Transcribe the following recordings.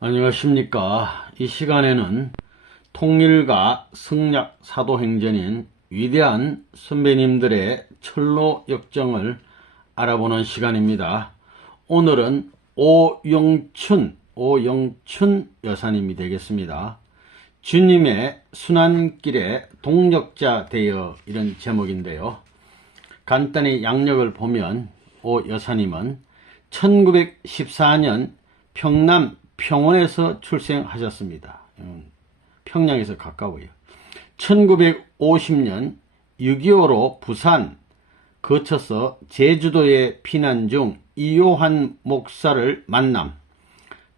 안녕하십니까. 이 시간에는 통일과 성략 사도행전인 위대한 선배님들의 철로 역정을 알아보는 시간입니다. 오늘은 오영춘 여사님이 되겠습니다. 주님의 순환길의 동역자 되어, 이런 제목인데요. 간단히 양력을 보면 오 여사님은 1914년 평남 평원에서 출생하셨습니다. 평양에서 가까워요. 1950년 6.25로 부산 거쳐서 제주도에 피난 중 이요한 목사를 만남,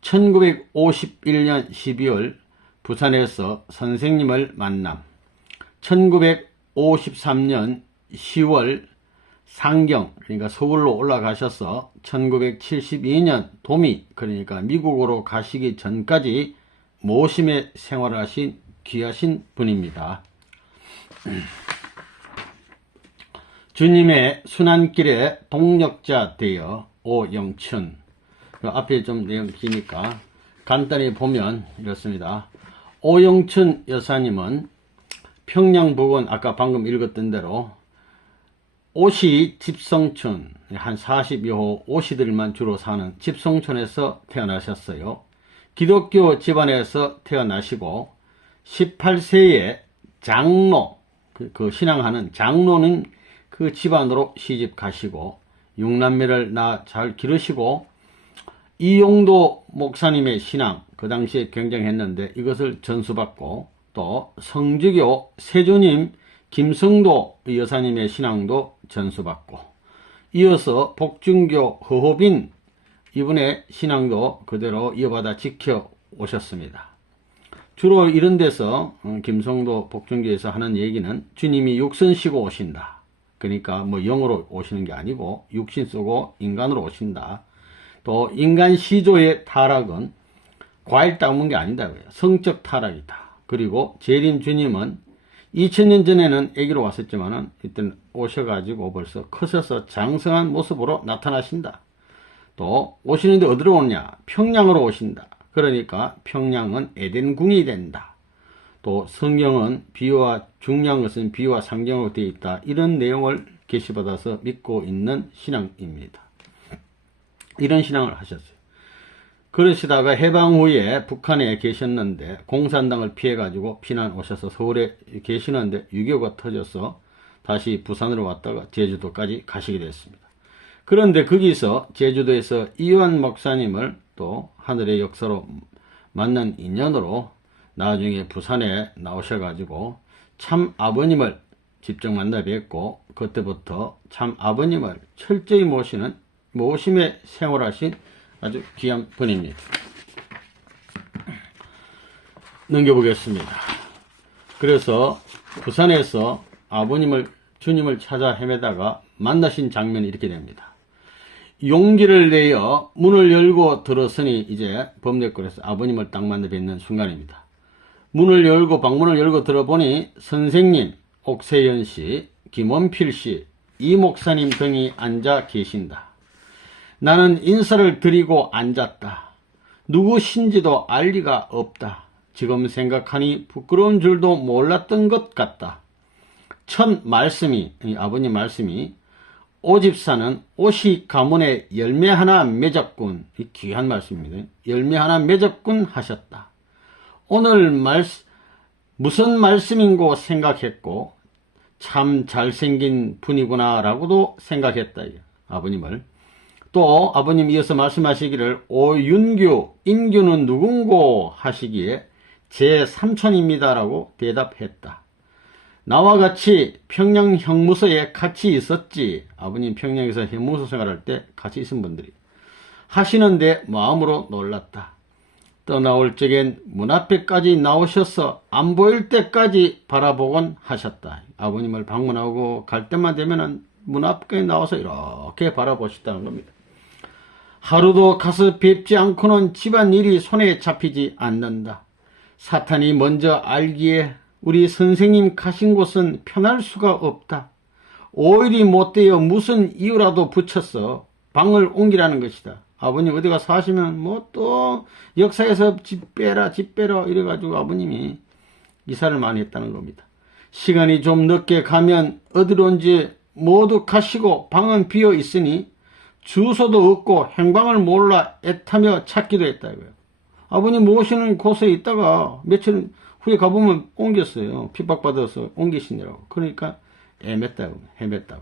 1951년 12월 부산에서 선생님을 만남, 1953년 10월 상경, 그러니까 서울로 올라가셔서 1972년 도미, 그러니까 미국으로 가시기 전까지 모심에 생활하신 귀하신 분입니다. 주님의 순환길의 동역자 되어 오영춘. 앞에 좀 내용 기니까 간단히 보면 이렇습니다. 오영춘 여사님은 평양북은 아까 방금 읽었던 대로 오시 집성촌, 한 40여 오시들만 주로 사는 집성촌에서 태어나셨어요. 기독교 집안에서 태어나시고 18세에 장로, 그 신앙하는 장로는 그 집안으로 시집 가시고 6남매를 잘 기르시고 이용도 목사님의 신앙, 그 당시에 굉장했는데 이것을 전수받고, 또 성주교 세주님 김성도 여사님의 신앙도 전수받고, 이어서 복중교 허호빈 이분의 신앙도 그대로 이어받아 지켜오셨습니다. 주로 이런 데서 김성도 복중교에서 하는 얘기는 주님이 육선 쉬고 오신다. 그러니까 뭐 영으로 오시는 게 아니고 육신 쓰고 인간으로 오신다. 또 인간 시조의 타락은 과일 따먹는 게 아니다고요. 성적 타락이다. 그리고 재림 주님은 2000년 전에는 아기로 왔었지만은 이때는 오셔가지고 벌써 커서서 장성한 모습으로 나타나신다. 또 오시는데 어디로 오느냐? 평양으로 오신다. 그러니까 평양은 에덴궁이 된다. 또 성경은 비유와 중요한 것은 비유와 상징으로 되어 있다. 이런 내용을 계시받아서 믿고 있는 신앙입니다. 이런 신앙을 하셨어요. 그러시다가 해방 후에 북한에 계셨는데 공산당을 피해가지고 피난 오셔서 서울에 계시는데 6.25가 터져서 다시 부산으로 왔다가 제주도까지 가시게 됐습니다. 그런데 거기서 제주도에서 이요한 목사님을 또 하늘의 역사로 만난 인연으로 나중에 부산에 나오셔가지고 참 아버님을 직접 만나 뵙고, 그때부터 참 아버님을 철저히 모시는 모심에 생활하신 아주 귀한 분입니다. 넘겨보겠습니다. 그래서 부산에서 주님을 찾아 헤매다가 만나신 장면이 이렇게 됩니다. 용기를 내어 문을 열고 들었으니 이제 범례골에서 아버님을 딱 만나 뵙는 순간입니다. 방문을 열고 들어보니 선생님, 옥세연 씨, 김원필 씨, 이 목사님 등이 앉아 계신다. 나는 인사를 드리고 앉았다. 누구신지도 알 리가 없다. 지금 생각하니 부끄러운 줄도 몰랐던 것 같다. 첫 말씀이, 아버님 말씀이, 오 집사는 오시 가문에 열매 하나 맺었군. 이 귀한 말씀입니다. 열매 하나 맺었군 하셨다. 오늘 무슨 말씀인고 생각했고 참 잘생긴 분이구나 라고도 생각했다. 아버님을. 또 아버님 이어서 말씀하시기를 오윤규, 인규는 누군고 하시기에 제 삼촌입니다 라고 대답했다. 나와 같이 평양 형무소에 같이 있었지. 아버님 평양에서 형무소 생활할 때 같이 있은 분들이 하시는데 마음으로 놀랐다. 떠나올 적엔 문 앞에까지 나오셔서 안 보일 때까지 바라보곤 하셨다. 아버님을 방문하고 갈 때만 되면은 문 앞에 나와서 이렇게 바라보셨다는 겁니다. 하루도 가서 뵙지 않고는 집안일이 손에 잡히지 않는다. 사탄이 먼저 알기에 우리 선생님 가신 곳은 편할 수가 없다. 오일이 못되어 무슨 이유라도 붙여서 방을 옮기라는 것이다. 아버님 어디 가서 사시면 뭐 또 역사에서 집 빼라 이래가지고 아버님이 이사를 많이 했다는 겁니다. 시간이 좀 늦게 가면 어디론지 모두 가시고 방은 비어 있으니 주소도 없고 행방을 몰라 애타며 찾기도 했다 이거예요. 아버님 모시는 곳에 있다가 며칠 후에 가보면 옮겼어요. 핍박받아서 옮기시느라고. 그러니까 헤맸다고.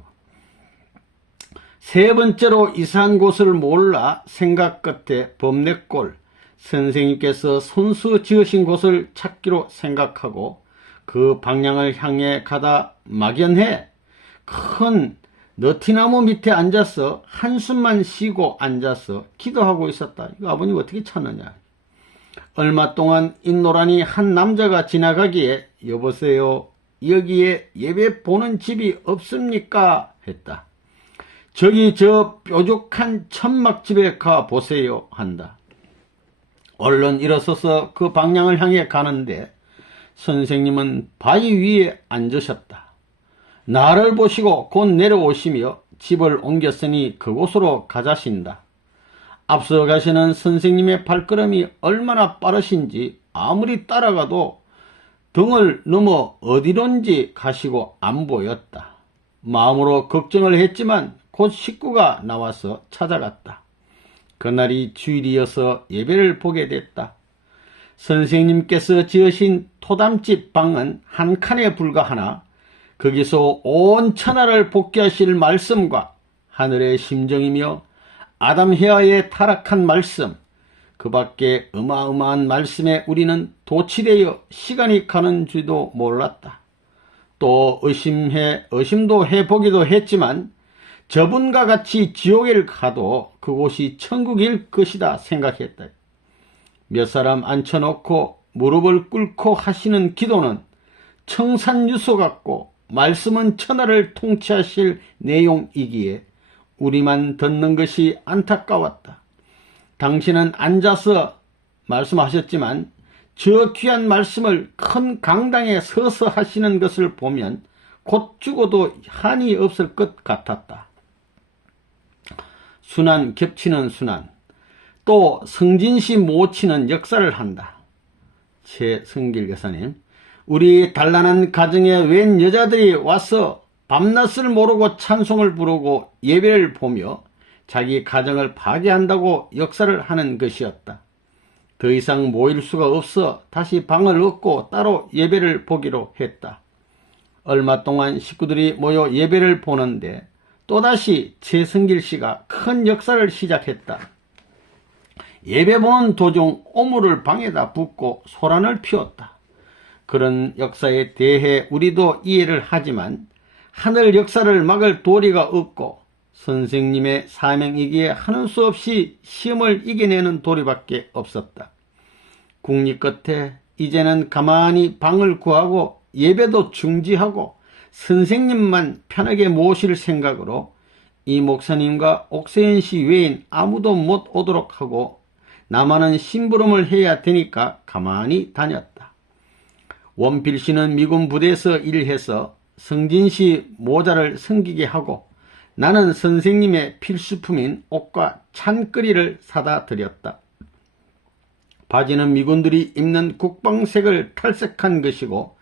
세 번째로 이사한 곳을 몰라 생각 끝에 범내골 선생님께서 손수 지으신 곳을 찾기로 생각하고 그 방향을 향해 가다 막연해 큰 너티나무 밑에 앉아서 한숨만 쉬고 앉아서 기도하고 있었다. 이거 아버님 어떻게 찾느냐. 얼마 동안 인노란이 한 남자가 지나가기에 여보세요 여기에 예배 보는 집이 없습니까? 했다. 저기 저 뾰족한 천막집에 가 보세요 한다. 얼른 일어서서 그 방향을 향해 가는데 선생님은 바위 위에 앉으셨다. 나를 보시고 곧 내려오시며 집을 옮겼으니 그곳으로 가자신다. 앞서 가시는 선생님의 발걸음이 얼마나 빠르신지 아무리 따라가도 등을 넘어 어디론지 가시고 안 보였다. 마음으로 걱정을 했지만 곧 식구가 나와서 찾아갔다. 그날이 주일이어서 예배를 보게 됐다. 선생님께서 지으신 토담집 방은 한 칸에 불과하나 거기서 온 천하를 복귀하실 말씀과 하늘의 심정이며 아담 헤아의 타락한 말씀, 그 밖에 어마어마한 말씀에 우리는 도취되어 시간이 가는 줄도 몰랐다. 또 의심도 해보기도 했지만 저분과 같이 지옥에 가도 그곳이 천국일 것이다 생각했다. 몇 사람 앉혀놓고 무릎을 꿇고 하시는 기도는 청산유수 같고 말씀은 천하를 통치하실 내용이기에 우리만 듣는 것이 안타까웠다. 당신은 앉아서 말씀하셨지만 저 귀한 말씀을 큰 강당에 서서 하시는 것을 보면 곧 죽어도 한이 없을 것 같았다. 순환 겹치는 순환, 또 성진시 모치는 역사를 한다. 최성길 여사님, 우리 단란한 가정에 웬 여자들이 와서 밤낮을 모르고 찬송을 부르고 예배를 보며 자기 가정을 파괴한다고 역사를 하는 것이었다. 더 이상 모일 수가 없어 다시 방을 얻고 따로 예배를 보기로 했다. 얼마 동안 식구들이 모여 예배를 보는데 또다시 최성길 씨가 큰 역사를 시작했다. 예배 보는 도중 오물을 방에다 붓고 소란을 피웠다. 그런 역사에 대해 우리도 이해를 하지만 하늘 역사를 막을 도리가 없고 선생님의 사명이기에 하는 수 없이 시험을 이겨내는 도리밖에 없었다. 국리 끝에 이제는 가만히 방을 구하고 예배도 중지하고 선생님만 편하게 모실 생각으로 이 목사님과 옥세현 씨 외인 아무도 못 오도록 하고 나만은 심부름을 해야 되니까 가만히 다녔다. 원필 씨는 미군 부대에서 일해서 성진 씨 모자를 섬기게 하고 나는 선생님의 필수품인 옷과 찬거리를 사다 드렸다. 바지는 미군들이 입는 국방색을 탈색한 것이고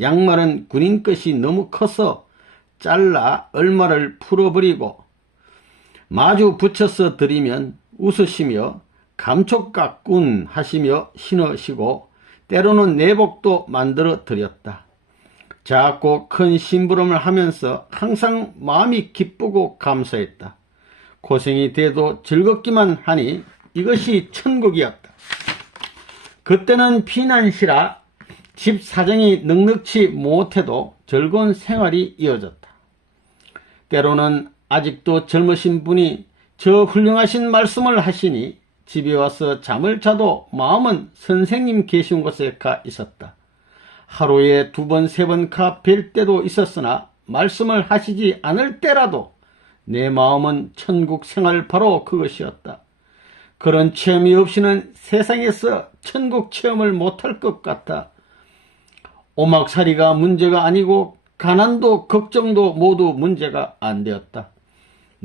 양말은 군인 것이 너무 커서 잘라 얼마를 풀어버리고 마주 붙여서 드리면 웃으시며 감촉같군 하시며 신으시고 때로는 내복도 만들어 드렸다. 작고 큰 심부름을 하면서 항상 마음이 기쁘고 감사했다. 고생이 돼도 즐겁기만 하니 이것이 천국이었다. 그때는 피난시라 집 사정이 넉넉지 못해도 즐거운 생활이 이어졌다. 때로는 아직도 젊으신 분이 저 훌륭하신 말씀을 하시니 집에 와서 잠을 자도 마음은 선생님 계신 곳에 가 있었다. 하루에 2번, 3번 가 뵐 때도 있었으나 말씀을 하시지 않을 때라도 내 마음은 천국 생활 바로 그것이었다. 그런 체험이 없이는 세상에서 천국 체험을 못할 것 같아 오막살이가 문제가 아니고 가난도 걱정도 모두 문제가 안 되었다.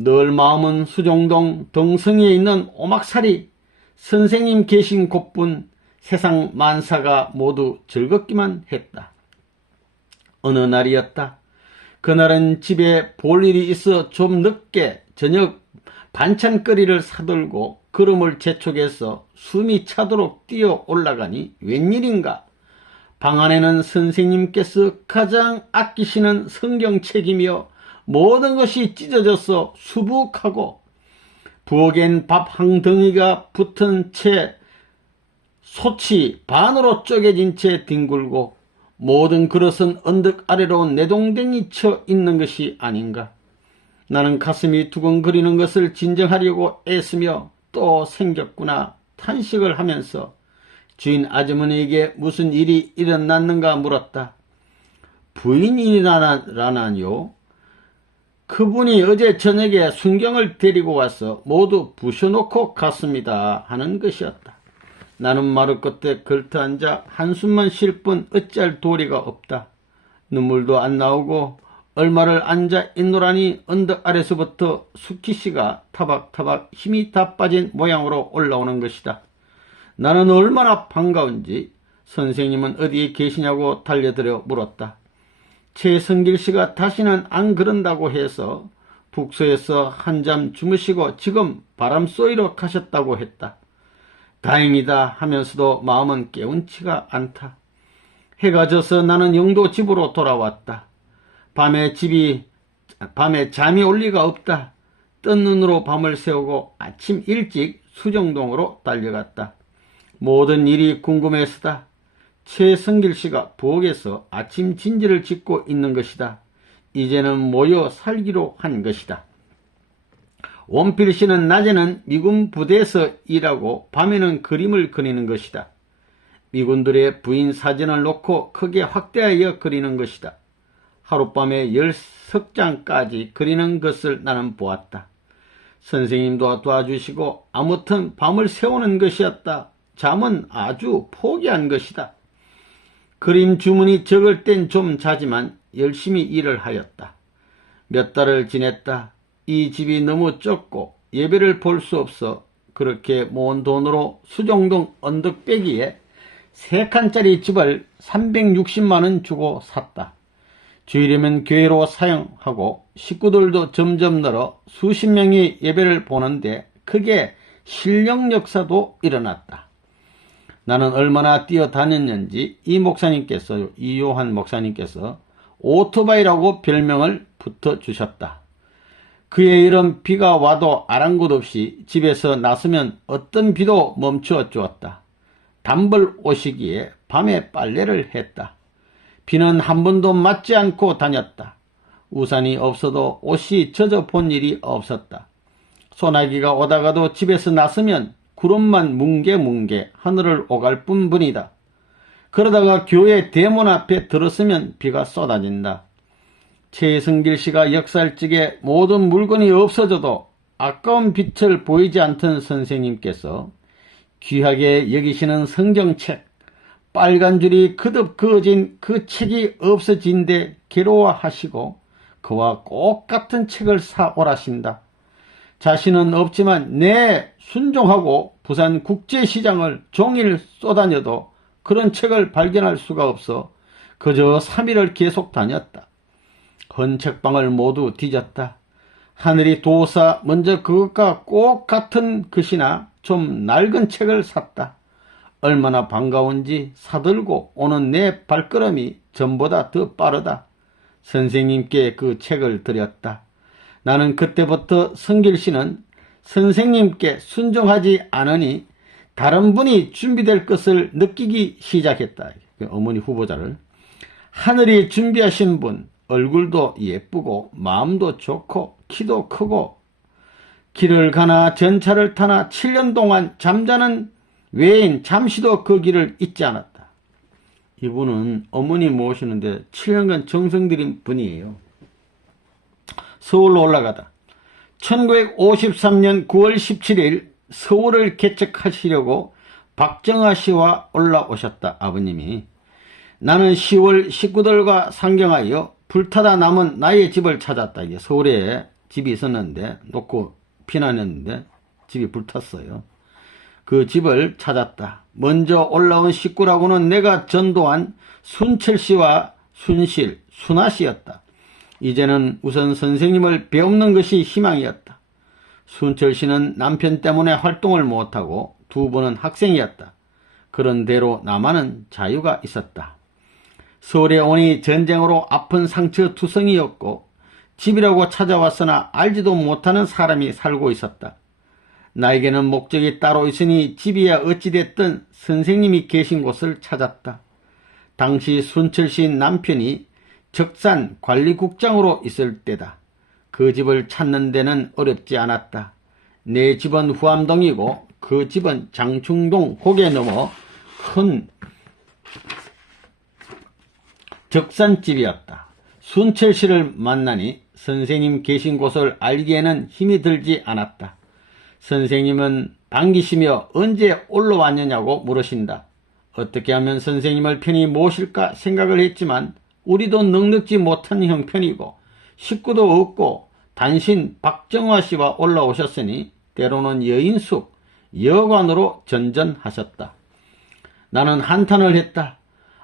늘 마음은 수종동 덩성이에 있는 오막살이 선생님 계신 곳뿐 세상 만사가 모두 즐겁기만 했다. 어느 날이었다. 그날은 집에 볼 일이 있어 좀 늦게 저녁 반찬거리를 사들고 걸음을 재촉해서 숨이 차도록 뛰어 올라가니 웬일인가. 방 안에는 선생님께서 가장 아끼시는 성경책이며 모든 것이 찢어져서 수북하고 부엌엔 밥 한 덩이가 붙은 채 솥이 반으로 쪼개진 채 뒹굴고 모든 그릇은 언덕 아래로 내동댕이 쳐 있는 것이 아닌가. 나는 가슴이 두근거리는 것을 진정하려고 애쓰며 또 생겼구나 탄식을 하면서 주인 아주머니에게 무슨 일이 일어났는가 물었다. 부인이라나요? 그분이 어제 저녁에 순경을 데리고 와서 모두 부셔놓고 갔습니다 하는 것이었다. 나는 마루 끝에 걸터앉아 한숨만 쉴 뿐 어찌할 도리가 없다. 눈물도 안 나오고 얼마를 앉아 있노라니 언덕 아래서부터 수키씨가 타박타박 힘이 다 빠진 모양으로 올라오는 것이다. 나는 얼마나 반가운지 선생님은 어디에 계시냐고 달려들어 물었다. 최성길씨가 다시는 안 그런다고 해서 북서에서 한잠 주무시고 지금 바람 쏘이러 가셨다고 했다. 다행이다 하면서도 마음은 개운치가 않다. 해가 져서 나는 영도 집으로 돌아왔다. 밤에 잠이 올 리가 없다. 뜬 눈으로 밤을 새우고 아침 일찍 수정동으로 달려갔다. 모든 일이 궁금해서다. 최성길 씨가 부엌에서 아침 진지를 짓고 있는 것이다. 이제는 모여 살기로 한 것이다. 원필 씨는 낮에는 미군 부대에서 일하고 밤에는 그림을 그리는 것이다. 미군들의 부인 사진을 놓고 크게 확대하여 그리는 것이다. 하룻밤에 10석장까지 그리는 것을 나는 보았다. 선생님도 도와주시고 아무튼 밤을 새우는 것이었다. 잠은 아주 포기한 것이다. 그림 주문이 적을 땐 좀 자지만 열심히 일을 하였다. 몇 달을 지냈다. 이 집이 너무 좁고 예배를 볼 수 없어 그렇게 모은 돈으로 수정동 언덕배기에 3칸짜리 집을 360만원 주고 샀다. 주일이면 교회로 사용하고 식구들도 점점 늘어 수십 명이 예배를 보는데 크게 실력 역사도 일어났다. 나는 얼마나 뛰어다녔는지 이요한 목사님께서 오토바이라고 별명을 붙여주셨다. 그의 일은 비가 와도 아랑곳 없이 집에서 나서면 어떤 비도 멈추어 주었다. 단벌 오시기에 밤에 빨래를 했다. 비는 한 번도 맞지 않고 다녔다. 우산이 없어도 옷이 젖어 본 일이 없었다. 소나기가 오다가도 집에서 나서면 구름만 뭉게뭉게 하늘을 오갈 뿐이다. 그러다가 교회 대문 앞에 들었으면 비가 쏟아진다. 최성길 씨가 역살직에 모든 물건이 없어져도 아까운 빛을 보이지 않던 선생님께서 귀하게 여기시는 성경책, 빨간 줄이 거듭 그어진 그 책이 없어진데 괴로워하시고 그와 꼭 같은 책을 사오라신다. 자신은 없지만 내 순종하고 부산 국제시장을 종일 쏘다녀도 그런 책을 발견할 수가 없어 그저 3일을 계속 다녔다. 헌책방을 모두 뒤졌다. 하늘이 도사 먼저 그것과 꼭 같은 것이나 좀 낡은 책을 샀다. 얼마나 반가운지 사들고 오는 내 발걸음이 전보다 더 빠르다. 선생님께 그 책을 드렸다. 나는 그때부터 성길씨는 선생님께 순종하지 않으니 다른 분이 준비될 것을 느끼기 시작했다. 어머니 후보자를. 하늘이 준비하신 분, 얼굴도 예쁘고 마음도 좋고 키도 크고 길을 가나 전차를 타나 7년 동안 잠자는 외인 잠시도 그 길을 잊지 않았다. 이분은 어머니 모시는데 7년간 정성 들인 분이에요. 서울로 올라가다 1953년 9월 17일 서울을 개척하시려고 박정아 씨와 올라오셨다. 아버님이. 나는 10월 식구들과 상경하여 불타다 남은 나의 집을 찾았다. 이게 서울에 집이 있었는데 놓고 피난했는데 집이 불탔어요. 그 집을 찾았다. 먼저 올라온 식구라고는 내가 전도한 순철씨와 순실, 순아씨였다. 이제는 우선 선생님을 배우는 것이 희망이었다. 순철씨는 남편 때문에 활동을 못하고 두 분은 학생이었다. 그런대로 나만은 자유가 있었다. 서울에 오니 전쟁으로 아픈 상처 투성이었고 집이라고 찾아왔으나 알지도 못하는 사람이 살고 있었다. 나에게는 목적이 따로 있으니 집이야 어찌됐든 선생님이 계신 곳을 찾았다. 당시 순철씨 남편이 적산 관리국장으로 있을 때다. 그 집을 찾는 데는 어렵지 않았다. 내 집은 후암동이고 그 집은 장충동 고개 넘어 큰 적산집이었다. 순철씨를 만나니 선생님 계신 곳을 알기에는 힘이 들지 않았다. 선생님은 반기시며 언제 올라왔느냐고 물으신다. 어떻게 하면 선생님을 편히 모실까 생각을 했지만 우리도 넉넉지 못한 형편이고 식구도 없고 단신 박정화 씨와 올라오셨으니 때로는 여인숙, 여관으로 전전하셨다. 나는 한탄을 했다.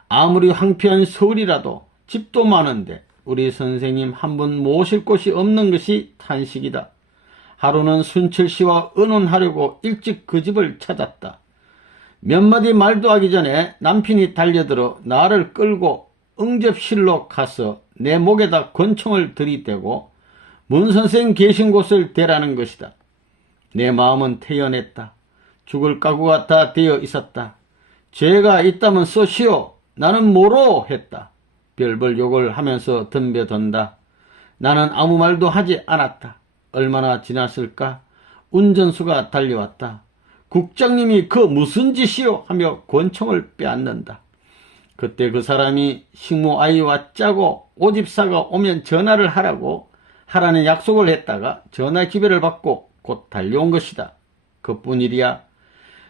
아무리 황폐한 서울이라도 집도 많은데 우리 선생님 한 분 모실 곳이 없는 것이 탄식이다. 하루는 순철씨와 의논하려고 일찍 그 집을 찾았다. 몇 마디 말도 하기 전에 남편이 달려들어 나를 끌고 응접실로 가서 내 목에다 권총을 들이대고 문 선생 계신 곳을 대라는 것이다. 내 마음은 태연했다. 죽을 각오가 다 되어 있었다. 죄가 있다면 쏘시오. 나는 모로 했다. 별벌 욕을 하면서 덤벼든다. 나는 아무 말도 하지 않았다. 얼마나 지났을까? 운전수가 달려왔다. 국장님이 그 무슨 짓이요? 하며 권총을 빼앗는다. 그때 그 사람이 식모 아이와 짜고 오집사가 오면 전화를 하라는 약속을 했다가 전화 기별을 받고 곧 달려온 것이다. 그뿐이야.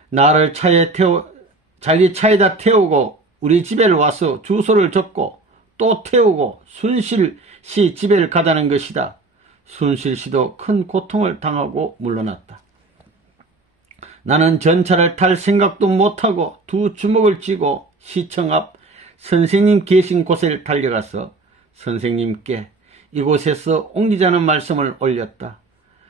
나를 자기 차에다 태우고 우리 집에 와서 주소를 적고 또 태우고 순실 씨 집에 가자는 것이다. 순실 씨도 큰 고통을 당하고 물러났다. 나는 전차를 탈 생각도 못하고 두 주먹을 쥐고 시청 앞 선생님 계신 곳에 달려가서 선생님께 이곳에서 옮기자는 말씀을 올렸다.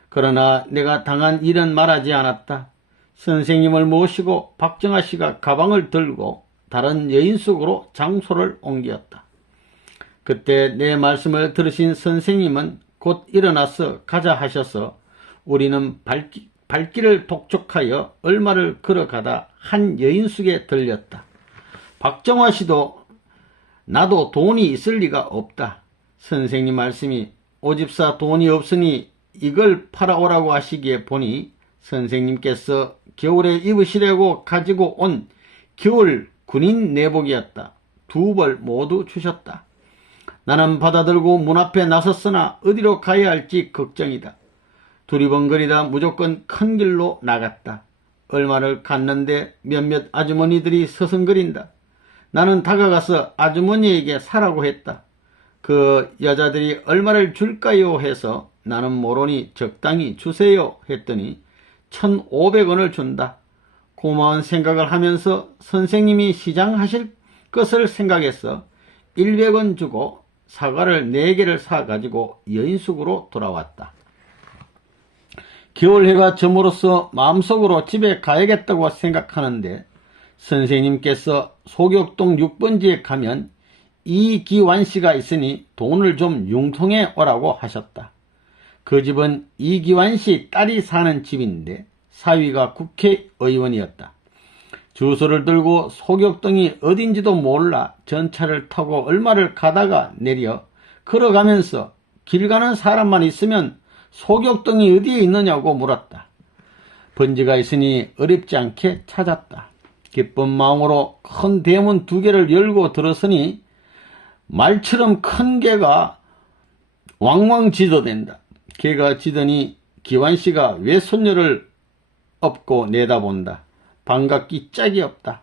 그러나 내가 당한 일은 말하지 않았다. 선생님을 모시고 박정아 씨가 가방을 들고 다른 여인 속으로 장소를 옮겼다. 그때 내 말씀을 들으신 선생님은 곧 일어나서 가자 하셔서 우리는 발길을 독촉하여 얼마를 걸어가다 한 여인숙에 들렸다. 박정화 씨도 나도 돈이 있을 리가 없다. 선생님 말씀이 오집사 돈이 없으니 이걸 팔아오라고 하시기에 보니 선생님께서 겨울에 입으시려고 가지고 온 겨울 군인 내복이었다. 두 벌 모두 주셨다. 나는 받아들고 문 앞에 나섰으나 어디로 가야 할지 걱정이다. 두리번거리다 무조건 큰 길로 나갔다. 얼마를 갔는데 몇몇 아주머니들이 서성거린다. 나는 다가가서 아주머니에게 사라고 했다. 그 여자들이 얼마를 줄까요 해서 나는 모르니 적당히 주세요 했더니 1,500원을 준다. 고마운 생각을 하면서 선생님이 시장하실 것을 생각해서 100원 주고 사과를 4개를 사가지고 여인숙으로 돌아왔다. 겨울해가 점으로써 마음속으로 집에 가야겠다고 생각하는데 선생님께서 소격동 6번지에 가면 이기환씨가 있으니 돈을 좀 융통해 오라고 하셨다. 그 집은 이기환씨 딸이 사는 집인데 사위가 국회의원이었다. 주소를 들고 소격동이 어딘지도 몰라 전차를 타고 얼마를 가다가 내려 걸어가면서 길 가는 사람만 있으면 소격동이 어디에 있느냐고 물었다. 번지가 있으니 어렵지 않게 찾았다. 기쁜 마음으로 큰 대문 2개를 열고 들어서니 말처럼 큰 개가 왕왕 짖어댄다. 개가 짖으니 기환씨가 외손녀를 업고 내다본다. 반갑기 짝이 없다.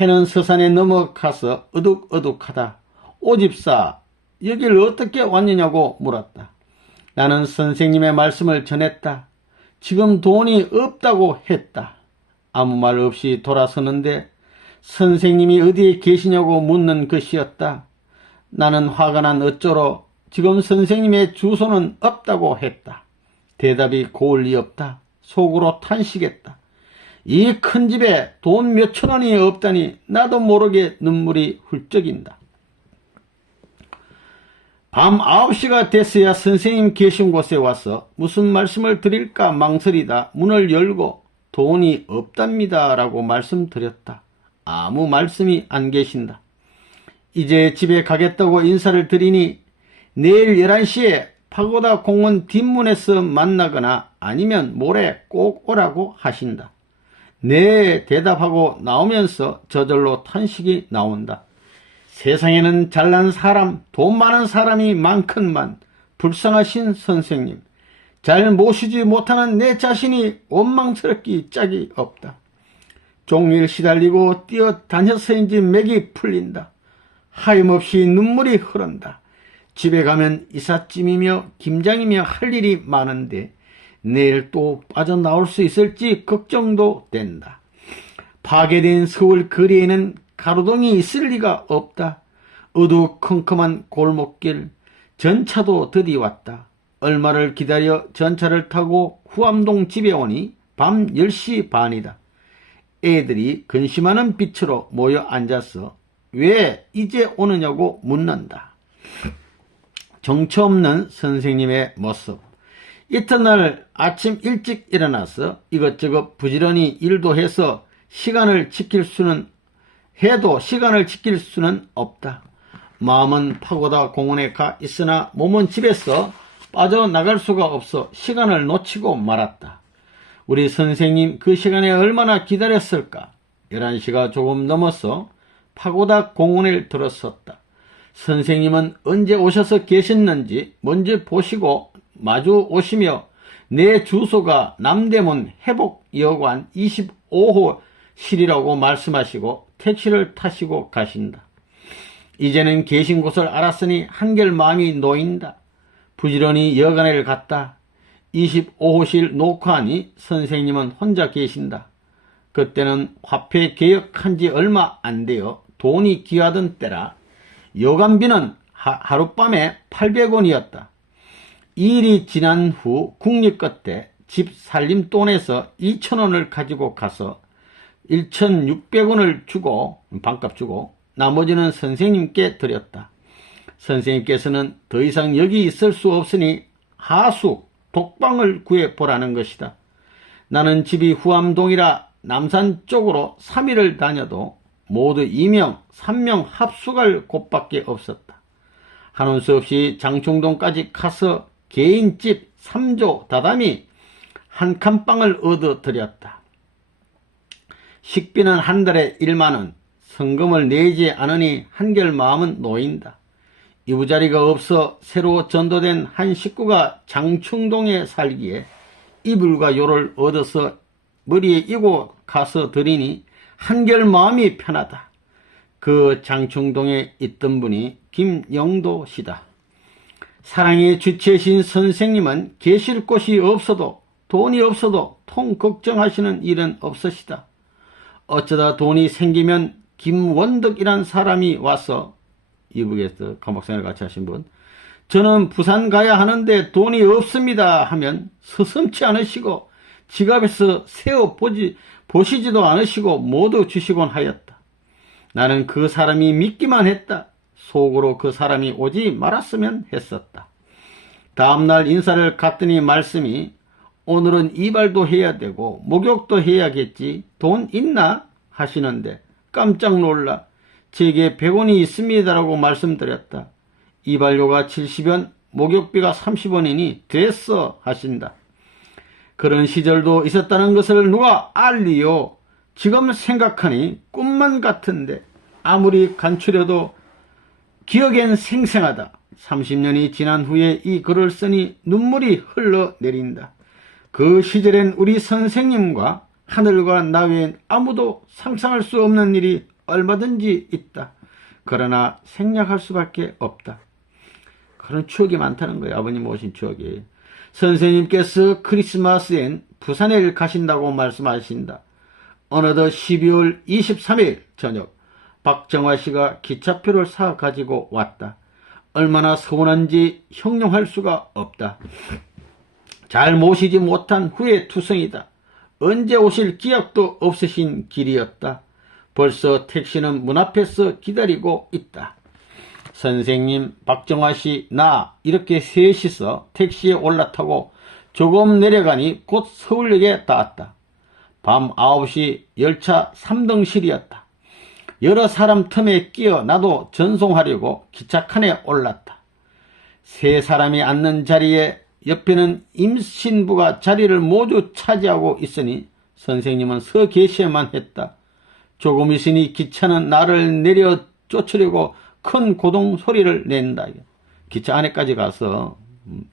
해는 서산에 넘어가서 어둑어둑하다. 오집사 여길 어떻게 왔느냐고 물었다. 나는 선생님의 말씀을 전했다. 지금 돈이 없다고 했다. 아무 말 없이 돌아서는데 선생님이 어디에 계시냐고 묻는 것이었다. 나는 화가 난 어쩌로 지금 선생님의 주소는 없다고 했다. 대답이 고울 리 없다. 속으로 탄식했다. 이 큰 집에 돈 몇천 원이 없다니 나도 모르게 눈물이 훌쩍인다. 밤 9시가 됐어야 선생님 계신 곳에 와서 무슨 말씀을 드릴까 망설이다 문을 열고 돈이 없답니다 라고 말씀드렸다. 아무 말씀이 안 계신다. 이제 집에 가겠다고 인사를 드리니 내일 11시에 파고다 공원 뒷문에서 만나거나 아니면 모레 꼭 오라고 하신다. 네 대답하고 나오면서 저절로 탄식이 나온다. 세상에는 잘난 사람, 돈 많은 사람이 많건만 불쌍하신 선생님, 잘 모시지 못하는 내 자신이 원망스럽기 짝이 없다. 종일 시달리고 뛰어다녀서인지 맥이 풀린다. 하염없이 눈물이 흐른다. 집에 가면 이삿짐이며 김장이며 할 일이 많은데 내일 또 빠져나올 수 있을지 걱정도 된다. 파괴된 서울 거리에는 가로등이 있을 리가 없다. 어두컴컴한 골목길, 전차도 드디 왔다. 얼마를 기다려 전차를 타고 후암동 집에 오니 밤 10시 반이다. 애들이 근심하는 빛으로 모여 앉아서 왜 이제 오느냐고 묻는다. 정처 없는 선생님의 모습. 이튿날 아침 일찍 일어나서 이것저것 부지런히 일도 해서 시간을 지킬 수는 없다. 마음은 파고다 공원에 가 있으나 몸은 집에서 빠져나갈 수가 없어 시간을 놓치고 말았다. 우리 선생님 그 시간에 얼마나 기다렸을까? 11시가 조금 넘어서 파고다 공원에 들어섰다. 선생님은 언제 오셔서 계셨는지 먼저 보시고 마주 오시며 내 주소가 남대문 회복여관 25호실이라고 말씀하시고 택시를 타시고 가신다. 이제는 계신 곳을 알았으니 한결 마음이 놓인다. 부지런히 여관을 갔다. 25호실 녹화하니 선생님은 혼자 계신다. 그때는 화폐 개혁한 지 얼마 안 되어 돈이 귀하던 때라 여관비는 하룻밤에 800원이었다. 이 일이 지난 후 국립 끝에 집 살림돈에서 2,000원을 가지고 가서 1,600원을 주고 반값 주고 나머지는 선생님께 드렸다. 선생님께서는 더 이상 여기 있을 수 없으니 하숙, 독방을 구해보라는 것이다. 나는 집이 후암동이라 남산 쪽으로 3일을 다녀도 모두 2명, 3명 합숙할 곳밖에 없었다. 하는 수 없이 장충동까지 가서 개인집 3조 다담이 한 칸방을 얻어드렸다. 식비는 한 달에 1만원, 성금을 내지 않으니 한결 마음은 놓인다. 이부자리가 없어 새로 전도된 한 식구가 장충동에 살기에 이불과 요를 얻어서 머리에 이고 가서 드리니 한결 마음이 편하다. 그 장충동에 있던 분이 김영도 씨다. 사랑의 주체신 선생님은 계실 곳이 없어도 돈이 없어도 통 걱정하시는 일은 없으시다. 어쩌다 돈이 생기면 김원덕이란 사람이 와서 이북에서 감옥생활 같이 하신 분, 저는 부산 가야 하는데 돈이 없습니다 하면 서슴지 않으시고 지갑에서 세어 보시지도 않으시고 모두 주시곤 하였다. 나는 그 사람이 믿기만 했다. 속으로 그 사람이 오지 말았으면 했었다. 다음날 인사를 갔더니 말씀이 오늘은 이발도 해야 되고 목욕도 해야겠지 돈 있나? 하시는데 깜짝 놀라 제게 100원이 있습니다라고 말씀드렸다. 이발료가 70원, 목욕비가 30원이니 됐어 하신다. 그런 시절도 있었다는 것을 누가 알리요? 지금 생각하니 꿈만 같은데 아무리 간추려도 기억엔 생생하다. 30년이 지난 후에 이 글을 쓰니 눈물이 흘러내린다. 그 시절엔 우리 선생님과 하늘과 나 외엔 아무도 상상할 수 없는 일이 얼마든지 있다. 그러나 생략할 수밖에 없다. 그런 추억이 많다는 거예요. 아버님 오신 추억이. 선생님께서 크리스마스엔 부산에 가신다고 말씀하신다. 어느덧 12월 23일 저녁 박정화 씨가 기차표를 사 가지고 왔다. 얼마나 서운한지 형용할 수가 없다. 잘 모시지 못한 후회 투성이다. 언제 오실 기약도 없으신 길이었다. 벌써 택시는 문 앞에서 기다리고 있다. 선생님, 박정화 씨, 나 이렇게 셋이서 택시에 올라타고 조금 내려가니 곧 서울역에 닿았다. 밤 9시 열차 3등실이었다. 여러 사람 틈에 끼어 나도 전송하려고 기차칸에 올랐다. 세 사람이 앉는 자리에 옆에는 임신부가 자리를 모두 차지하고 있으니 선생님은 서 계셔야만 했다. 조금 있으니 기차는 나를 내려 쫓으려고 큰 고동 소리를 낸다. 기차 안에까지 가서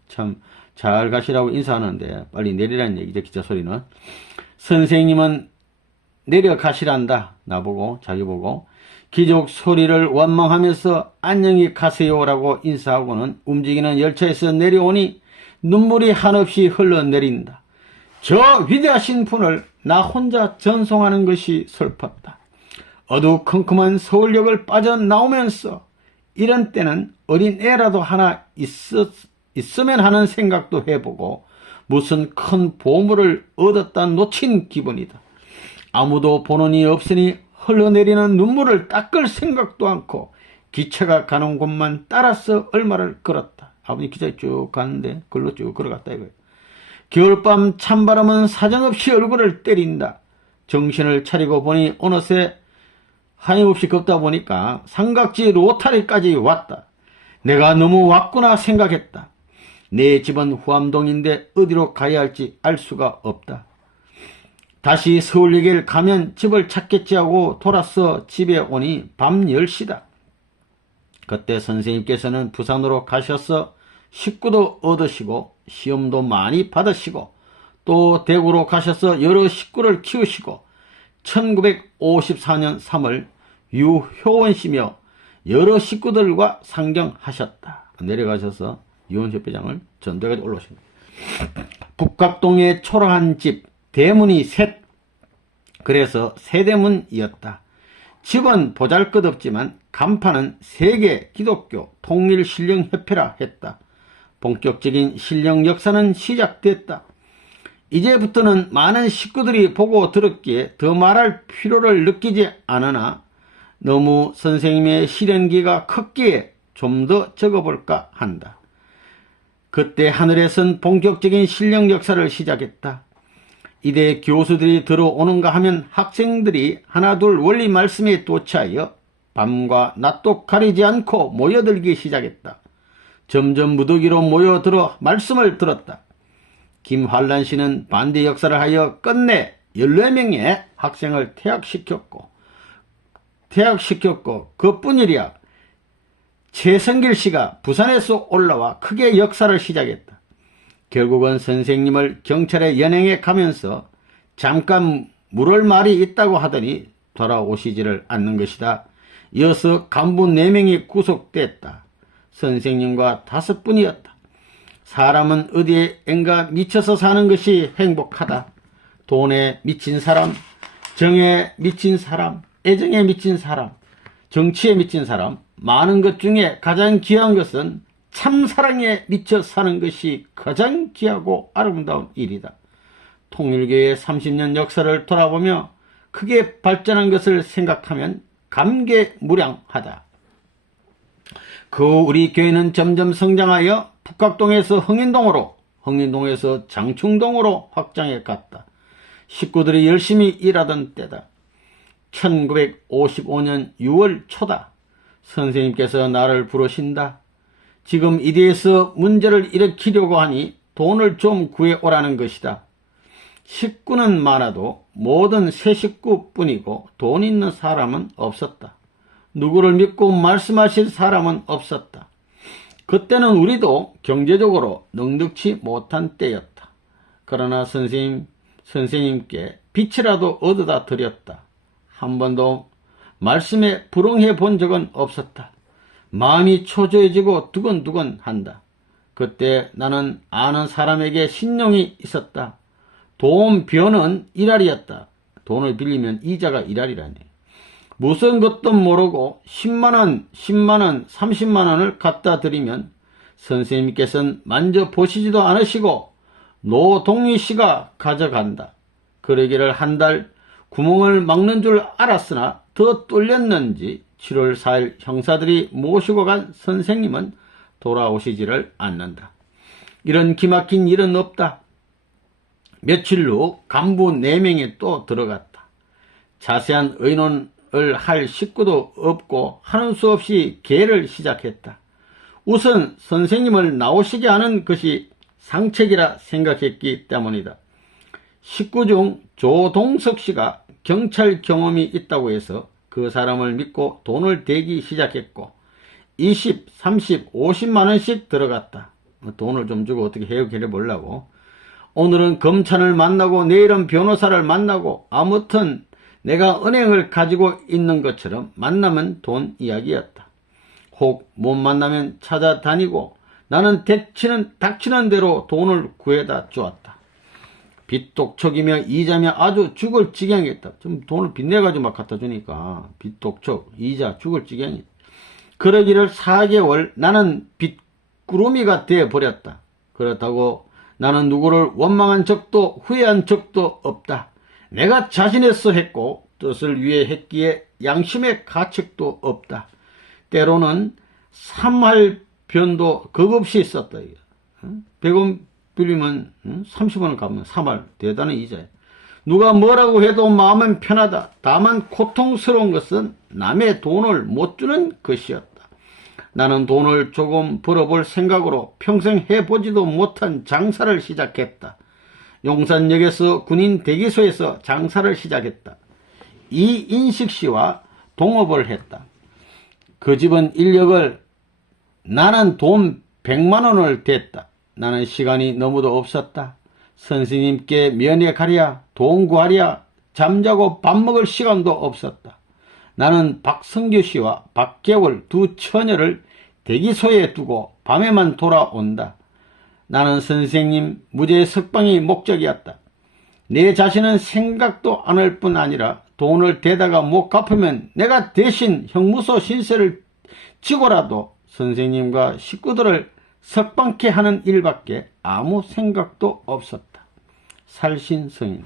참 잘 가시라고 인사하는데 빨리 내리라는 얘기죠. 기차 소리는. 선생님은 내려가시란다. 나보고, 자기 보고. 기적 소리를 원망하면서 안녕히 가세요라고 인사하고는 움직이는 열차에서 내려오니 눈물이 한없이 흘러내린다. 저 위대하신 분을 나 혼자 전송하는 것이 슬펐다. 어두컴컴한 서울역을 빠져나오면서 이런 때는 어린 애라도 하나 있으면 하는 생각도 해보고 무슨 큰 보물을 얻었다 놓친 기분이다. 아무도 보는 이 없으니 흘러내리는 눈물을 닦을 생각도 않고 기차가 가는 곳만 따라서 얼마를 걸었다. 아버님 기차에 쭉 가는데 글로 쭉 걸어갔다 이거예요. 겨울밤 찬바람은 사정없이 얼굴을 때린다. 정신을 차리고 보니 어느새 하염없이 걷다 보니까 삼각지 로타리까지 왔다. 내가 너무 왔구나 생각했다. 내 집은 후암동인데 어디로 가야 할지 알 수가 없다. 다시 서울역에 가면 집을 찾겠지 하고 돌아서 집에 오니 밤 10시다. 그때 선생님께서는 부산으로 가셔서 식구도 얻으시고 시험도 많이 받으시고 또 대구로 가셔서 여러 식구를 키우시고 1954년 3월 유효원씨며 여러 식구들과 상경하셨다. 내려가셔서 유원협회장을 전도까지 올라오십니다. 북각동의 초라한 집, 대문이 셋, 그래서 세대문이었다. 집은 보잘것없지만 간판은 세계 기독교 통일신령협회라 했다. 본격적인 신령 역사는 시작됐다. 이제부터는 많은 식구들이 보고 들었기에 더 말할 필요를 느끼지 않으나 너무 선생님의 실현기가 컸기에 좀 더 적어볼까 한다. 그때 하늘에선 본격적인 신령 역사를 시작했다. 이대 교수들이 들어오는가 하면 학생들이 하나둘 원리 말씀에 도취하여 밤과 낮도 가리지 않고 모여들기 시작했다. 점점 무더기로 모여들어 말씀을 들었다. 김환란 씨는 반대 역사를 하여 끝내 14명의 학생을 퇴학시켰고 그뿐이랴 최성길 씨가 부산에서 올라와 크게 역사를 시작했다. 결국은 선생님을 경찰에 연행해 가면서 잠깐 물을 말이 있다고 하더니 돌아오시지를 않는 것이다. 이어서 간부 4명이 구속됐다. 선생님과 5분이었다. 사람은 어디엔가 미쳐서 사는 것이 행복하다. 돈에 미친 사람, 정에 미친 사람, 애정에 미친 사람, 정치에 미친 사람, 많은 것 중에 가장 귀한 것은 참사랑에 미쳐 사는 것이 가장 귀하고 아름다운 일이다. 통일교의 30년 역사를 돌아보며 크게 발전한 것을 생각하면 감개무량하다. 그 우리 교회는 점점 성장하여 북각동에서 흥인동으로, 흥인동에서 장충동으로 확장해 갔다. 식구들이 열심히 일하던 때다. 1955년 6월 초다. 선생님께서 나를 부르신다. 지금 이대에서 문제를 일으키려고 하니 돈을 좀 구해오라는 것이다. 식구는 많아도 모든 세 식구뿐이고 돈 있는 사람은 없었다. 누구를 믿고 말씀하실 사람은 없었다. 그때는 우리도 경제적으로 넉넉지 못한 때였다. 그러나 선생님께 빛이라도 얻어다 드렸다. 한 번도 말씀에 불응해 본 적은 없었다. 마음이 초조해지고 두근두근 한다. 그때 나는 아는 사람에게 신용이 있었다. 돈 변은 1알이었다. 돈을 빌리면 이자가 1알이라네. 무슨 것도 모르고 10만원, 10만원, 30만원을 갖다 드리면 선생님께서는 만져보시지도 않으시고 노동희 씨가 가져간다. 그러기를 한 달 구멍을 막는 줄 알았으나 더 뚫렸는지 7월 4일 형사들이 모시고 간 선생님은 돌아오시지를 않는다. 이런 기막힌 일은 없다. 며칠 후 간부 4명이 또 들어갔다. 자세한 의논을 할 식구도 없고 하는 수 없이 계를 시작했다. 우선 선생님을 나오시게 하는 것이 상책이라 생각했기 때문이다. 식구 중 조동석 씨가 경찰 경험이 있다고 해서 그 사람을 믿고 돈을 대기 시작했고 20, 30, 50만원씩 들어갔다. 돈을 좀 주고 어떻게 해결해 보려고. 오늘은 검찰을 만나고 내일은 변호사를 만나고 아무튼 내가 은행을 가지고 있는 것처럼 만나면 돈 이야기였다. 혹 못 만나면 찾아다니고 나는 닥치는 대로 돈을 구해다 주었다. 빚독촉이며 이자며 아주 죽을 지경이었다. 좀 돈을 빚내가지고 막 갖다 주니까 빚독촉, 이자 죽을 지경이었다. 그러기를 4개월 나는 빚구름이가 되어버렸다. 그렇다고 나는 누구를 원망한 적도 후회한 적도 없다. 내가 자신했어 했고 뜻을 위해 했기에 양심의 가책도 없다. 때로는 3할 변도 겁없이 있었다. 100원 빌리면 30원을 갚으면 3할 대단한 이자야. 누가 뭐라고 해도 마음은 편하다. 다만 고통스러운 것은 남의 돈을 못 주는 것이었다. 나는 돈을 조금 벌어볼 생각으로 평생 해보지도 못한 장사를 시작했다. 용산역에서 군인 대기소에서 장사를 시작했다. 이인식 씨와 동업을 했다. 그 집은 인력을 나는 돈 100만원을 댔다. 나는 시간이 너무도 없었다. 선생님께 면회 가랴, 돈 구하랴, 잠자고 밥 먹을 시간도 없었다. 나는 박성규 씨와 박개월 두 처녀를 대기소에 두고 밤에만 돌아온다. 나는 선생님 무죄 석방이 목적이었다. 내 자신은 생각도 안 할 뿐 아니라 돈을 대다가 못 갚으면 내가 대신 형무소 신세를 지고라도 선생님과 식구들을 석방케 하는 일밖에 아무 생각도 없었다. 살신성인.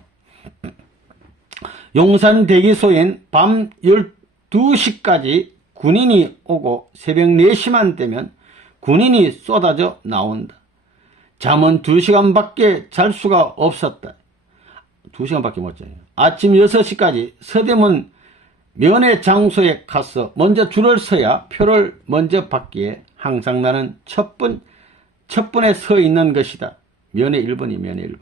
용산 대기소엔 밤 12시까지 군인이 오고 새벽 4시만 되면 군인이 쏟아져 나온다. 잠은 2시간밖에 잘 수가 없었다. 2시간밖에 못 자요. 아침 6시까지 서대문 면회 장소에 가서 먼저 줄을 서야 표를 먼저 받기에 항상 나는 첫 번에 서 있는 것이다. 면회 1번이 면회 1번.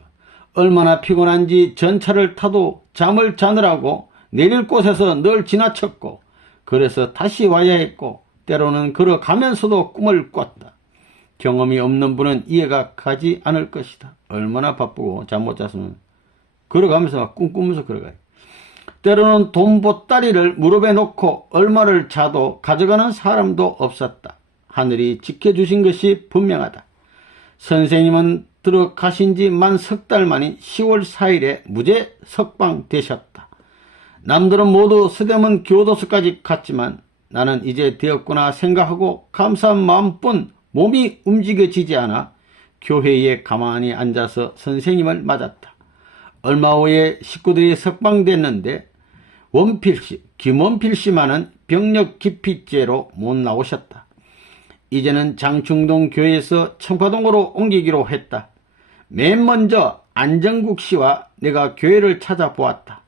얼마나 피곤한지 전차를 타도 잠을 자느라고 내릴 곳에서 늘 지나쳤고 그래서 다시 와야 했고 때로는 걸어가면서도 꿈을 꿨다. 경험이 없는 분은 이해가 가지 않을 것이다. 얼마나 바쁘고 잠 못 잤으면 걸어가면서 막 꿈꾸면서 걸어가요. 때로는 돈 보따리를 무릎에 놓고 얼마를 자도 가져가는 사람도 없었다. 하늘이 지켜주신 것이 분명하다. 선생님은 들어가신 지 만 석 달 만인 10월 4일에 무죄 석방되셨다. 남들은 모두 서대문 교도소까지 갔지만 나는 이제 되었구나 생각하고 감사한 마음뿐 몸이 움직여지지 않아 교회에 가만히 앉아서 선생님을 맞았다. 얼마 후에 식구들이 석방됐는데 원필씨, 김원필씨만은 병력 기피죄로 못 나오셨다. 이제는 장충동 교회에서 청파동으로 옮기기로 했다. 맨 먼저 안정국 씨와 내가 교회를 찾아보았다.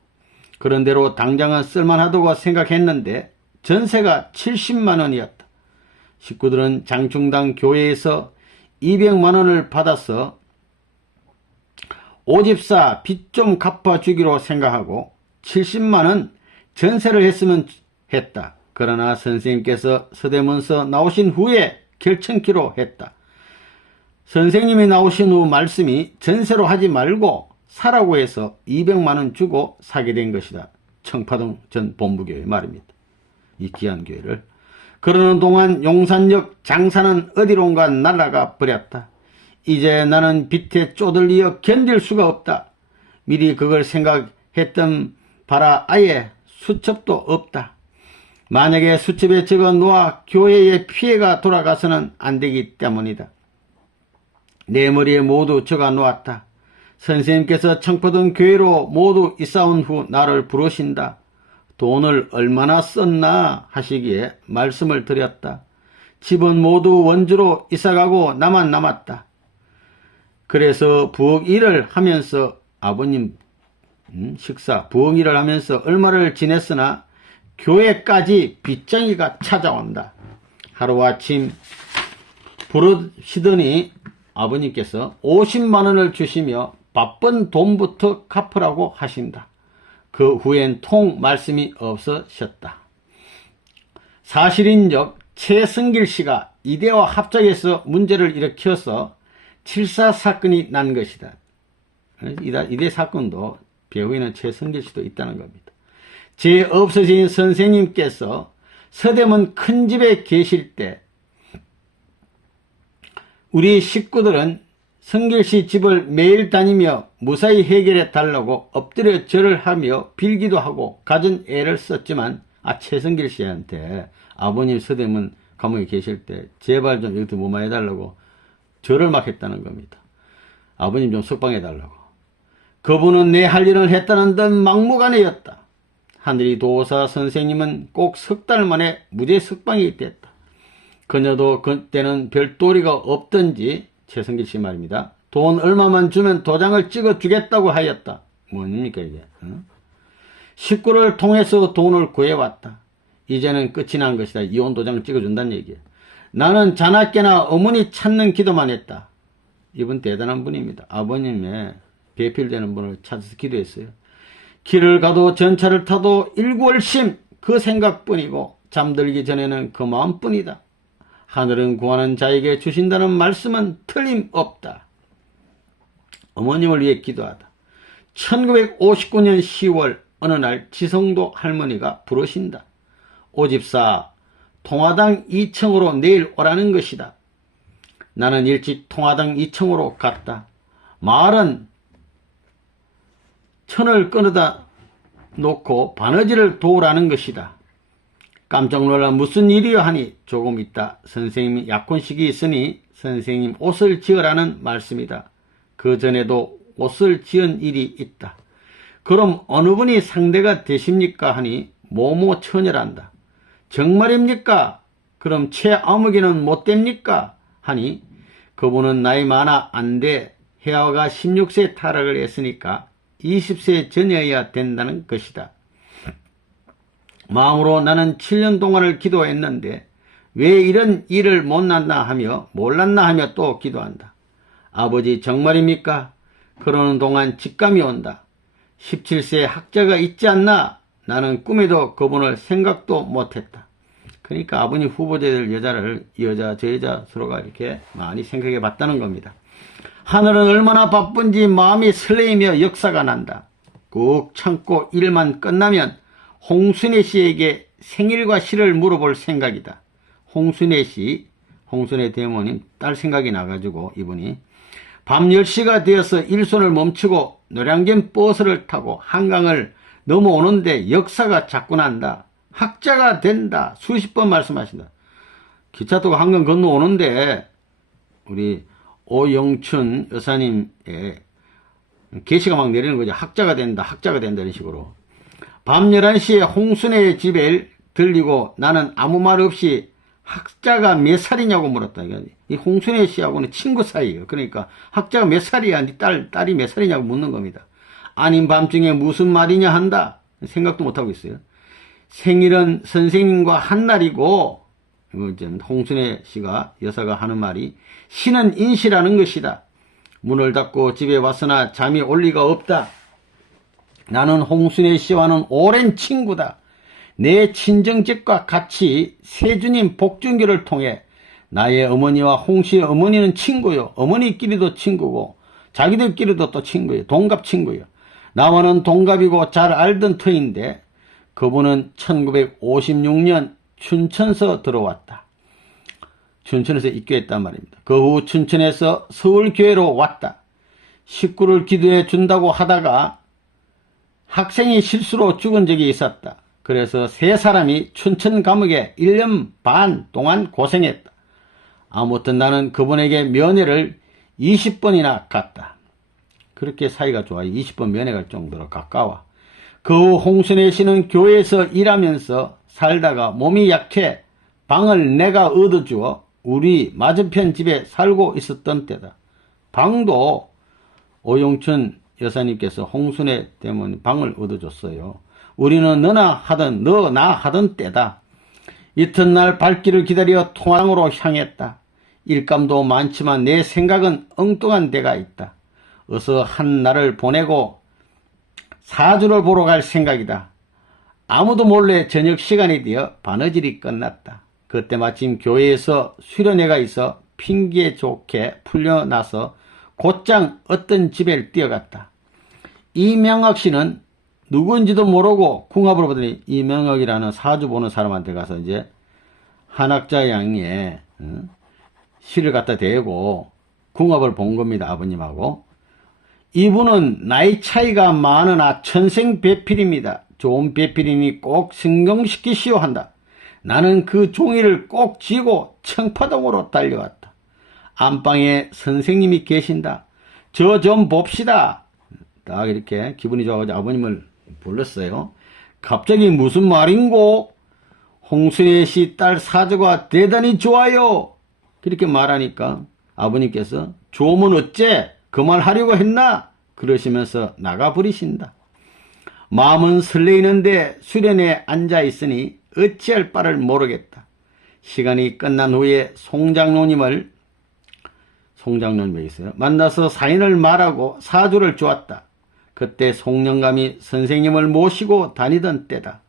그런대로 당장은 쓸만하다고 생각했는데 전세가 70만원이었다. 식구들은 장충당 교회에서 200만원을 받아서 오집사 빚 좀 갚아주기로 생각하고 70만원 전세를 했으면 했다. 그러나 선생님께서 서대문서 나오신 후에 결정키로 했다. 선생님이 나오신 후 말씀이 전세로 하지 말고 사라고 해서 200만원 주고 사게 된 것이다. 청파동 전 본부교회 말입니다. 이 귀한 교회를. 그러는 동안 용산역 장사는 어디론가 날아가 버렸다. 이제 나는 빛에 쪼들리어 견딜 수가 없다. 미리 그걸 생각했던 바라 아예 수첩도 없다. 만약에 수첩에 적어 놓아 교회에 피해가 돌아가서는 안 되기 때문이다. 내 머리에 모두 적어 놓았다. 선생님께서 청포동 교회로 모두 이사온 후 나를 부르신다. 돈을 얼마나 썼나 하시기에 말씀을 드렸다. 집은 모두 원주로 이사가고 나만 남았다. 그래서 부엌 일을 하면서 아버님 부엌 일을 하면서 얼마를 지냈으나 교회까지 빚쟁이가 찾아온다. 하루아침 부르시더니 아버님께서 50만 원을 주시며 바쁜 돈부터 갚으라고 하신다. 그 후엔 통 말씀이 없으셨다. 사실인즉 최승길 씨가 이대와 합작해서 문제를 일으켜서 7.4 사건이 난 것이다. 이대 사건도 배후에는 최승길 씨도 있다는 겁니다. 제 없어진 선생님께서 서대문 큰 집에 계실 때 우리 식구들은 성길 씨 집을 매일 다니며 무사히 해결해 달라고 엎드려 절을 하며 빌기도 하고 갖은 애를 썼지만 최성길 씨한테 아버님 서대문 감옥에 계실 때 제발 좀 이렇게 무마해 달라고 절을 막 했다는 겁니다. 아버님 좀 석방해 달라고. 그분은 내 할 일을 했다는 듯 막무가내였다. 하늘이 도사 선생님은 꼭 석 달 만에 무죄 석방이 됐다. 그녀도 그때는 별도리가 없던지 최성길 씨 말입니다. 돈 얼마만 주면 도장을 찍어 주겠다고 하였다. 뭡니까 이게? 식구를 통해서 돈을 구해왔다. 이제는 끝이 난 것이다. 이혼 도장을 찍어준다는 얘기예요. 나는 자나깨나 어머니 찾는 기도만 했다. 이분 대단한 분입니다. 아버님의 배필되는 분을 찾아서 기도했어요. 길을 가도 전차를 타도 일구월심 그 생각뿐이고 잠들기 전에는 그 마음뿐이다. 하늘은 구하는 자에게 주신다는 말씀은 틀림없다. 어머님을 위해 기도하다. 1959년 10월 어느 날 지성도 할머니가 부르신다. 오집사 통화당 2층으로 내일 오라는 것이다. 나는 일찍 통화당 2층으로 갔다. 마을은 천을 끊어다 놓고 바느질을 도우라는 것이다. 깜짝 놀라 무슨 일이여 하니 조금 있다 선생님이 약혼식이 있으니 선생님 옷을 지으라는 말씀이다. 그 전에도 옷을 지은 일이 있다. 그럼 어느 분이 상대가 되십니까 하니 모모 처녀란다. 정말입니까? 그럼 최아무개는 못 됩니까? 하니 그분은 나이 많아 안 돼. 혜화가 16세 타락을 했으니까 20세 전이어야 된다는 것이다. 마음으로 나는 7년 동안을 기도했는데 왜 이런 일을 몰랐나 하며 또 기도한다. 아버지 정말입니까? 그러는 동안 직감이 온다. 17세 학자가 있지 않나? 나는 꿈에도 그분을 생각도 못했다. 그러니까 아버님 후보자들 여자를 이 여자 저 여자 서로가 이렇게 많이 생각해 봤다는 겁니다. 하늘은 얼마나 바쁜지 마음이 설레이며 역사가 난다. 꾹 참고 일만 끝나면 홍순애 씨에게 생일과 시를 물어볼 생각이다. 홍순애 씨, 홍순애 대모님 딸 생각이 나가지고 이분이 밤 10시가 되어서 일손을 멈추고 노량진 버스를 타고 한강을 넘어오는데 역사가 자꾸 난다. 학자가 된다. 수십 번 말씀하신다. 기차 타고 한강 건너오는데 우리 오영춘 여사님의 계시가 막 내리는 거죠. 학자가 된다. 학자가 된다. 이런 식으로. 밤 11시에 홍순애의 집에 들리고 나는 아무 말 없이 학자가 몇 살이냐고 물었다. 이 홍순애 씨하고는 친구 사이예요. 그러니까 학자가 몇 살이야? 네 딸이 몇 살이냐고 묻는 겁니다. 아닌 밤중에 무슨 말이냐 한다. 생각도 못하고 있어요. 생일은 선생님과 한 날이고 홍순애 씨가 여사가 하는 말이 신은 인시라는 것이다. 문을 닫고 집에 왔으나 잠이 올 리가 없다. 나는 홍순애 씨와는 오랜 친구다. 내 친정집과 같이 세주님 복준교를 통해 나의 어머니와 홍씨의 어머니는 친구요. 어머니끼리도 친구고 자기들끼리도 또 친구요. 동갑 친구요. 나와는 동갑이고 잘 알던 터인데 그분은 1956년 춘천서 들어왔다. 춘천에서 입교했단 말입니다. 그 후 춘천에서 서울교회로 왔다. 식구를 기도해 준다고 하다가 학생이 실수로 죽은 적이 있었다. 그래서 세 사람이 춘천 감옥에 1년 반 동안 고생했다. 아무튼 나는 그분에게 면회를 20번이나 갔다. 그렇게 사이가 좋아요. 20번 면회 갈 정도로 가까워. 그 후 홍순애 씨는 교회에서 일하면서 살다가 몸이 약해 방을 내가 얻어주어 우리 맞은편 집에 살고 있었던 때다. 방도 오용춘 여사님께서 홍순애 때문에 방을 얻어줬어요. 우리는 너 나 하던 때다. 이튿날 발길을 기다려 통화장으로 향했다. 일감도 많지만 내 생각은 엉뚱한 데가 있다. 어서 한 날을 보내고 사주를 보러 갈 생각이다. 아무도 몰래 저녁 시간이 되어 바느질이 끝났다. 그때 마침 교회에서 수련회가 있어 핑계 좋게 풀려나서 곧장 어떤 집에 뛰어갔다. 이명학 씨는 누구인지도 모르고 궁합을 보더니 이명학이라는 사주 보는 사람한테 가서 이제 한학자 양의 시를 갖다 대고 궁합을 본 겁니다. 아버님하고. 이분은 나이 차이가 많으나 천생배필입니다. 좋은 배필이니 꼭 승경시키시오 한다. 나는 그 종이를 꼭 쥐고 청파동으로 달려왔다. 안방에 선생님이 계신다. 저 좀 봅시다. 딱 이렇게 기분이 좋아가지고 아버님을 불렀어요. 갑자기 무슨 말인고? 홍순애 씨 딸 사주가 대단히 좋아요. 그렇게 말하니까 아버님께서 좋으면 어째? 그 말 하려고 했나? 그러시면서 나가 버리신다. 마음은 설레이는데 수련에 앉아 있으니 어찌할 바를 모르겠다. 시간이 끝난 후에 송장로님이 있어요. 만나서 사인을 말하고 사주를 주었다. 그때 송영감이 선생님을 모시고 다니던 때다.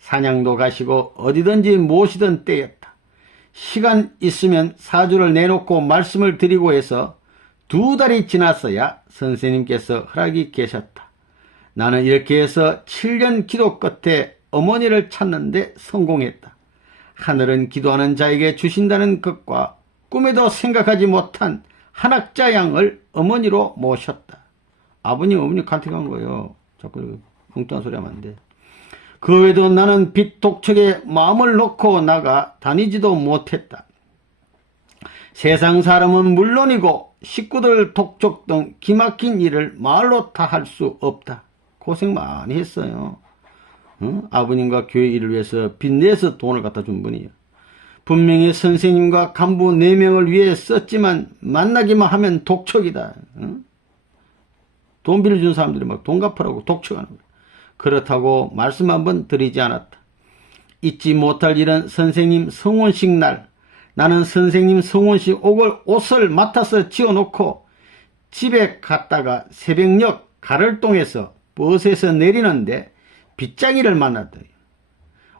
사냥도 가시고 어디든지 모시던 때였다. 시간 있으면 사주를 내놓고 말씀을 드리고 해서 2달이 지났어야 선생님께서 허락이 계셨다. 나는 이렇게 해서 7년 기도 끝에 어머니를 찾는데 성공했다. 하늘은 기도하는 자에게 주신다는 것과 꿈에도 생각하지 못한 한학자 양을 어머니로 모셨다. 아버님, 어머니 간택한 거예요. 자꾸 엉뚱한 소리 하면 안 돼. 그 외에도 나는 빚 독촉에 마음을 놓고 나가 다니지도 못했다. 세상 사람은 물론이고 식구들 독촉 등 기막힌 일을 말로 다 할 수 없다. 고생 많이 했어요. 아버님과 교회 일을 위해서 빚내서 돈을 갖다 준 분이에요. 분명히 선생님과 간부 4명을 위해 썼지만 만나기만 하면 독촉이다. 돈 빌려준 사람들이 막 돈 갚으라고 독촉하는 거예요. 그렇다고 말씀 한번 드리지 않았다. 잊지 못할 일은 선생님 성혼식 날 나는 선생님 성혼식 옷을 맡아서 지어놓고 집에 갔다가 새벽녘 가를동에서 버스에서 내리는데 빗장이를 만났다.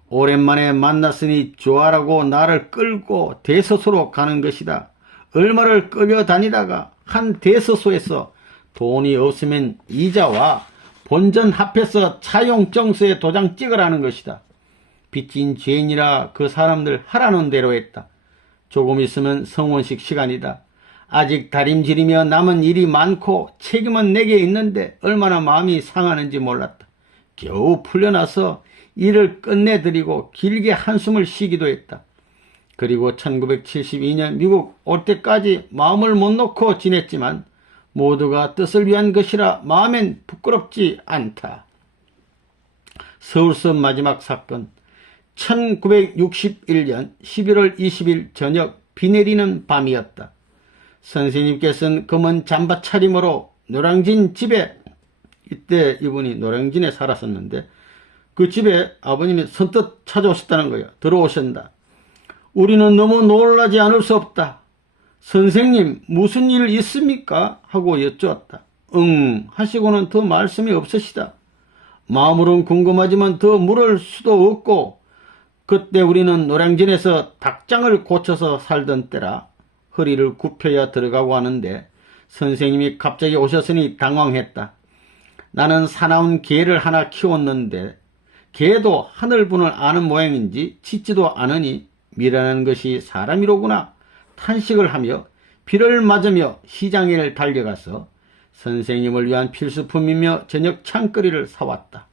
오랜만에 만났으니 좋아라고 나를 끌고 대서소로 가는 것이다. 얼마를 끌려다니다가 한 대서소에서 돈이 없으면 이자와 본전 합해서 차용증서에 도장 찍으라는 것이다. 빚진 죄인이라 그 사람들 하라는 대로 했다. 조금 있으면 성혼식 시간이다. 아직 다림질이며 남은 일이 많고 책임은 내게 있는데 얼마나 마음이 상하는지 몰랐다. 겨우 풀려나서 일을 끝내드리고 길게 한숨을 쉬기도 했다. 그리고 1972년 미국 올 때까지 마음을 못 놓고 지냈지만 모두가 뜻을 위한 것이라 마음엔 부끄럽지 않다. 서울서 마지막 사건 1961년 11월 20일 저녁 비 내리는 밤이었다. 선생님께서는 검은 잠바 차림으로 노량진 집에 이때 이분이 노량진에 살았었는데 그 집에 아버님이 선뜻 찾아오셨다는 거예요. 들어오신다. 우리는 너무 놀라지 않을 수 없다. 선생님 무슨 일 있습니까? 하고 여쭈었다. 하시고는 더 말씀이 없으시다. 마음으로는 궁금하지만 더 물을 수도 없고 그때 우리는 노량진에서 닭장을 고쳐서 살던 때라 허리를 굽혀야 들어가고 하는데 선생님이 갑자기 오셨으니 당황했다. 나는 사나운 개를 하나 키웠는데 개도 하늘분을 아는 모양인지 짖지도 않으니 미라는 것이 사람이로구나 탄식을 하며 비를 맞으며 시장에 달려가서 선생님을 위한 필수품이며 저녁 창거리를 사왔다.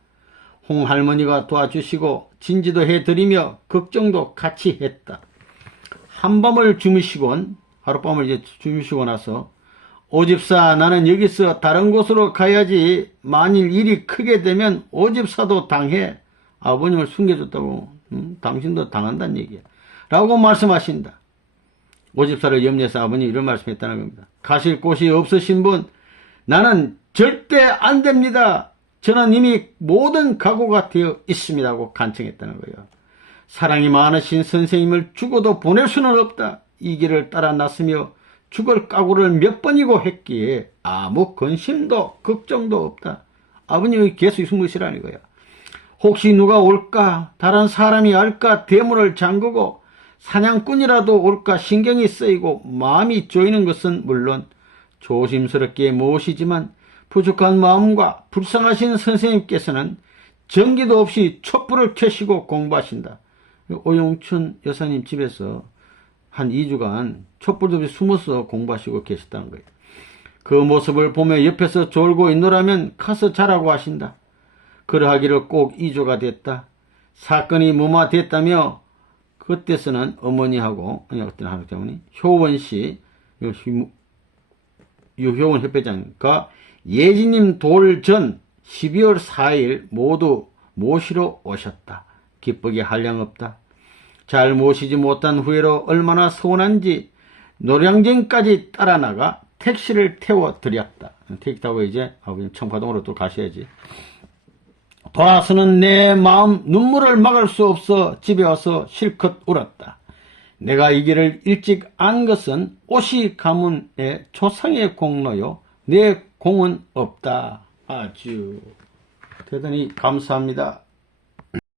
홍할머니가 도와주시고 진지도 해드리며 걱정도 같이 했다. 한밤을 주무시곤 하룻밤을 이제 주무시고 나서 오집사 나는 여기서 다른 곳으로 가야지 만일 일이 크게 되면 오집사도 당해 아버님을 숨겨줬다고 당신도 당한다는 얘기야 라고 말씀하신다. 오집사를 염려해서 아버님이 이런 말씀했다는 겁니다. 가실 곳이 없으신 분 나는 절대 안 됩니다. 저는 이미 모든 각오가 되어 있습니다 하고 간청했다는 거예요. 사랑이 많으신 선생님을 죽어도 보낼 수는 없다. 이 길을 따라 났으며 죽을 각오를 몇 번이고 했기에 아무 근심도 걱정도 없다. 아버님이 계속 숨으시라는 거야. 혹시 누가 올까 다른 사람이 알까 대문을 잠그고 사냥꾼이라도 올까 신경이 쓰이고 마음이 조이는 것은 물론 조심스럽게 모시지만 부족한 마음과 불쌍하신 선생님께서는 전기도 없이 촛불을 켜시고 공부하신다. 오용춘 여사님 집에서 한 2주간 촛불도 없이 숨어서 공부하시고 계셨다는 거예요. 그 모습을 보며 옆에서 졸고 있노라면 가서 자라고 하신다. 그러하기를 꼭 2주가 됐다. 사건이 무마됐다며 그때서는 어머니하고 어떤 하루 때문에 효원씨 유효원 협회장과 예진님 돌 전 12월 4일 모두 모시러 오셨다. 기쁘게 한량없다. 잘 모시지 못한 후회로 얼마나 서운한지 노량진까지 따라 나가 택시를 태워드렸다. 택시 타고 이제 아버님 청파동으로 또 가셔야지. 돌아서는 내 마음 눈물을 막을 수 없어 집에 와서 실컷 울었다. 내가 이 길을 일찍 안 것은 오시 가문의 조상의 공로요. 내 공은 없다. 아주 대단히 감사합니다.